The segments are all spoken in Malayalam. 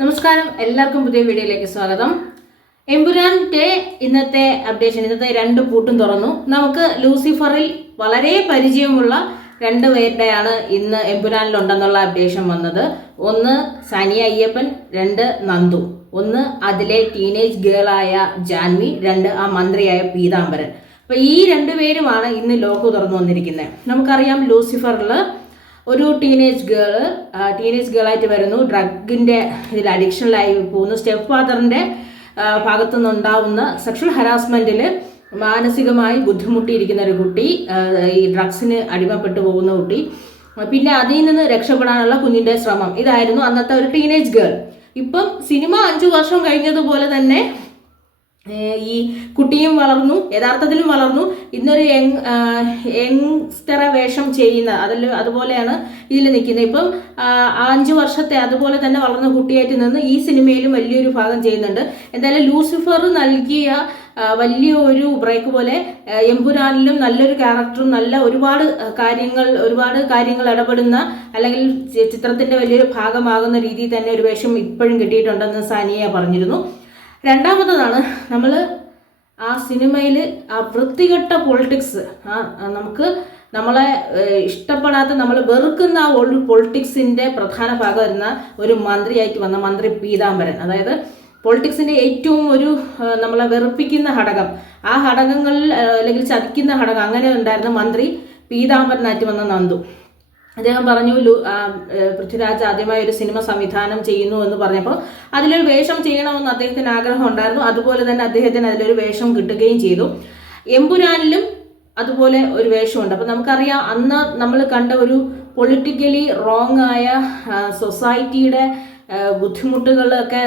നമസ്കാരം, എല്ലാവർക്കും പുതിയ വീഡിയോയിലേക്ക് സ്വാഗതം. എമ്പുരാന്റെ ഇന്നത്തെ അപ്ഡേഷൻ, ഇന്നത്തെ 2 പൂട്ടും തുറന്നു. നമുക്ക് ലൂസിഫറിൽ വളരെ പരിചയമുള്ള 2 പേരുടെയാണ് ഇന്ന് എമ്പുരാനിലുണ്ടെന്നുള്ള അപ്ഡേഷൻ വന്നത്. ഒന്ന് സാനിയ അയ്യപ്പൻ, 2 നന്ദു. ഒന്ന് അതിലെ ടീനേജ് ഗേളായ ജാൻവി, 2 ആ മന്ത്രിയായ പീതാംബരൻ. അപ്പൊ ഈ 2 പേരുമാണ് ഇന്ന് ലോക്ക് തുറന്നു വന്നിരിക്കുന്നത്. നമുക്കറിയാം ലൂസിഫറിൽ ഒരു ടീനേജ് ഗേളായിട്ട് വരുന്നു. ഡ്രഗിൻ്റെ ഇതിൽ അഡിക്ഷനിലായി പോകുന്നു. സ്റ്റെപ്പ് ഫാദറിൻ്റെ ഭാഗത്തു നിന്നുണ്ടാവുന്ന സെക്ഷൽ ഹരാസ്മെൻറ്റിൽ മാനസികമായി ബുദ്ധിമുട്ടിയിരിക്കുന്ന ഒരു കുട്ടി, ഈ ഡ്രഗ്സിന് അടിമപ്പെട്ടു പോകുന്ന കുട്ടി. പിന്നെ അതിൽ നിന്ന് രക്ഷപ്പെടാനുള്ള കുഞ്ഞിൻ്റെ ശ്രമം. ഇതായിരുന്നു അന്നത്തെ ഒരു ടീനേജ് ഗേൾ. ഇപ്പം സിനിമ 5 വർഷം കഴിഞ്ഞതുപോലെ തന്നെ ഈ കുട്ടിയും വളർന്നു, യഥാർത്ഥത്തിലും വളർന്നു. ഇന്നൊരു യങ്സ്റ്ററെ വേഷം ചെയ്യുന്ന അതുപോലെയാണ് ഇതിൽ നിൽക്കുന്നത്. ഇപ്പം 5 വർഷത്തെ അതുപോലെ തന്നെ വളർന്ന കുട്ടിയായിട്ട് നിന്ന് ഈ സിനിമയിലും വലിയൊരു ഭാഗം ചെയ്യുന്നുണ്ട്. എന്തായാലും ലൂസിഫർ നൽകിയ വലിയൊരു ബ്രേക്ക് പോലെ എമ്പുരാനിലും നല്ലൊരു ക്യാരക്ടറും ഒരുപാട് കാര്യങ്ങൾ ഇടപെടുന്ന, അല്ലെങ്കിൽ ചിത്രത്തിന്റെ വലിയൊരു ഭാഗമാകുന്ന രീതിയിൽ തന്നെ ഒരു വേഷം ഇപ്പോഴും കിട്ടിയിട്ടുണ്ടെന്ന് സാനിയ പറഞ്ഞിരുന്നു. രണ്ടാമത്തതാണ്, നമ്മൾ ആ സിനിമയിൽ ആ വൃത്തികെട്ട പൊളിറ്റിക്സ്, നമ്മളെ ഇഷ്ടപ്പെടാത്ത, നമ്മൾ വെറുക്കുന്ന ആ പൊളിറ്റിക്സിൻ്റെ പ്രധാന ഭാഗം വരുന്ന ഒരു മന്ത്രിയായിട്ട് വന്ന മന്ത്രി പീതാംബരൻ. അതായത് പൊളിറ്റിക്സിൻ്റെ ഏറ്റവും നമ്മളെ വെറുപ്പിക്കുന്ന ഘടകം, ആ ഘടകങ്ങളിൽ അല്ലെങ്കിൽ ചതിക്കുന്ന ഘടകം, അങ്ങനെ ഉണ്ടായിരുന്ന മന്ത്രി പീതാംബരനായിട്ട് വന്ന നന്ദു. അദ്ദേഹം പറഞ്ഞു, പൃഥ്വിരാജ് ആദ്യമായി ഒരു സിനിമ സംവിധാനം ചെയ്യുന്നു എന്ന് പറഞ്ഞപ്പോൾ അതിലൊരു വേഷം ചെയ്യണമെന്ന് അദ്ദേഹത്തിന് ആഗ്രഹം ഉണ്ടായിരുന്നു. അതുപോലെ തന്നെ അദ്ദേഹത്തിന് അതിലൊരു വേഷം കിട്ടുകയും ചെയ്തു. എമ്പുരാനിലും അതുപോലെ ഒരു വേഷമുണ്ട്. അപ്പം നമുക്കറിയാം, അന്ന് നമ്മൾ കണ്ട ഒരു പൊളിറ്റിക്കലി റോങ് ആയ സൊസൈറ്റിയുടെ ബുദ്ധിമുട്ടുകളൊക്കെ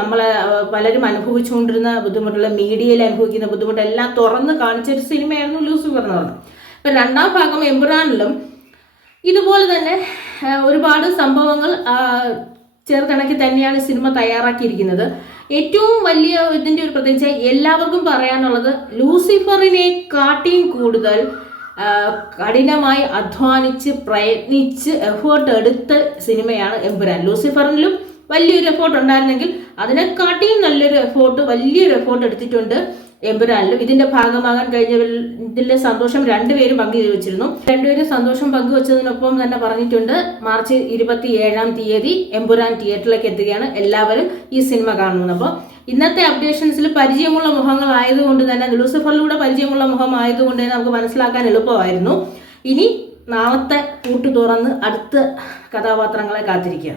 നമ്മളെ പലരും അനുഭവിച്ചുകൊണ്ടിരുന്ന ബുദ്ധിമുട്ടുകൾ, മീഡിയയിൽ അനുഭവിക്കുന്ന ബുദ്ധിമുട്ടെല്ലാം തുറന്ന് കാണിച്ചൊരു സിനിമയായിരുന്നു ലൂസിഫർ എന്ന് പറഞ്ഞത്. ഇപ്പം 2ാം ഭാഗം എമ്പുരാനിലും ഇതുപോലെ തന്നെ ഒരുപാട് സംഭവങ്ങൾ ചേർത്തിണക്കി തന്നെയാണ് സിനിമ തയ്യാറാക്കിയിരിക്കുന്നത്. ഏറ്റവും വലിയ ഇതിൻ്റെ ഒരു പ്രത്യേകിച്ച് എല്ലാവർക്കും പറയാനുള്ളത്, ലൂസിഫറിനെ കാട്ടിയും കൂടുതൽ കഠിനമായി അധ്വാനിച്ച് പ്രയത്നിച്ച് എഫേർട്ട് എടുത്ത സിനിമയാണ് എമ്പുരാൻ. ലൂസിഫറിലും വലിയൊരു എഫേർട്ട് ഉണ്ടായിരുന്നെങ്കിൽ അതിനെക്കാട്ടിയും വലിയൊരു എഫേർട്ട് എടുത്തിട്ടുണ്ട് എമ്പുരാനിലും. ഇതിന്റെ ഭാഗമാകാൻ കഴിഞ്ഞതിന്റെ സന്തോഷം 2 പേരും പങ്കുവച്ചിരുന്നു. 2 പേരും സന്തോഷം പങ്കുവച്ചതിനൊപ്പം തന്നെ പറഞ്ഞിട്ടുണ്ട്, മാർച്ച് 27-ാം തീയതി എമ്പുരാൻ തിയേറ്ററിലേക്ക് എത്തുകയാണ്, എല്ലാവരും ഈ സിനിമ കാണുന്നത്. അപ്പോൾ ഇന്നത്തെ അപ്ഡേഷൻസിൽ പരിചയമുള്ള മുഖങ്ങളായതുകൊണ്ട് തന്നെ, ലൂസിഫറിലൂടെ പരിചയമുള്ള മുഖമായതുകൊണ്ട് തന്നെ നമുക്ക് മനസ്സിലാക്കാൻ എളുപ്പമായിരുന്നു. ഇനി നാളത്തെ പൂട്ട് തുറന്ന് അടുത്ത കഥാപാത്രങ്ങളെ കാത്തിരിക്കുക.